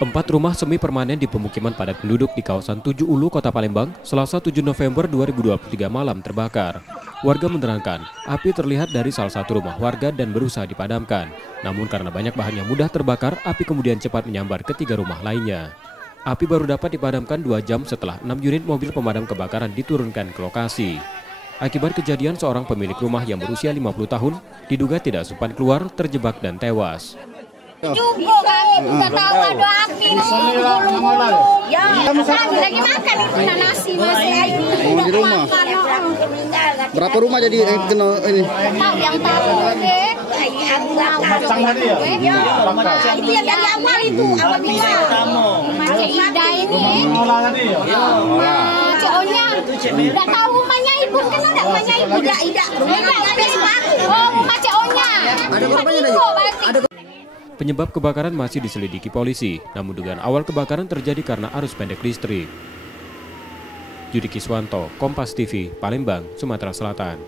4 rumah semi permanen di pemukiman padat penduduk di kawasan Tujuh Ulu, Kota Palembang, Selasa 7 November 2023 malam terbakar. Warga menerangkan, api terlihat dari salah satu rumah warga dan berusaha dipadamkan. Namun karena banyak bahan yang mudah terbakar, api kemudian cepat menyambar ke 3 rumah lainnya. Api baru dapat dipadamkan 2 jam setelah 6 unit mobil pemadam kebakaran diturunkan ke lokasi. Akibat kejadian, seorang pemilik rumah yang berusia 50 tahun diduga tidak sempat keluar, terjebak dan tewas. Cukup kami juga tahu ada api gulung-gulung. Ya, kami lagi makan itu nasi masih aja. Di rumah. Berapa rumah jadi kena ini? Tahu yang tahu deh. Macang tadi ya? Ya, itu yang dari awal itu, awal juga. Macam Ida ini. Tadi ya? Cik-Onya, nggak tahu rumahnya ibu, kan ada rumahnya ibu. Ida, rumahnya oh, rumah Cik-Onya. Ada korbannya lagi? Penyebab kebakaran masih diselidiki polisi, namun dugaan awal kebakaran terjadi karena arus pendek listrik. Yudi Kiswanto, Kompas TV, Palembang, Sumatera Selatan.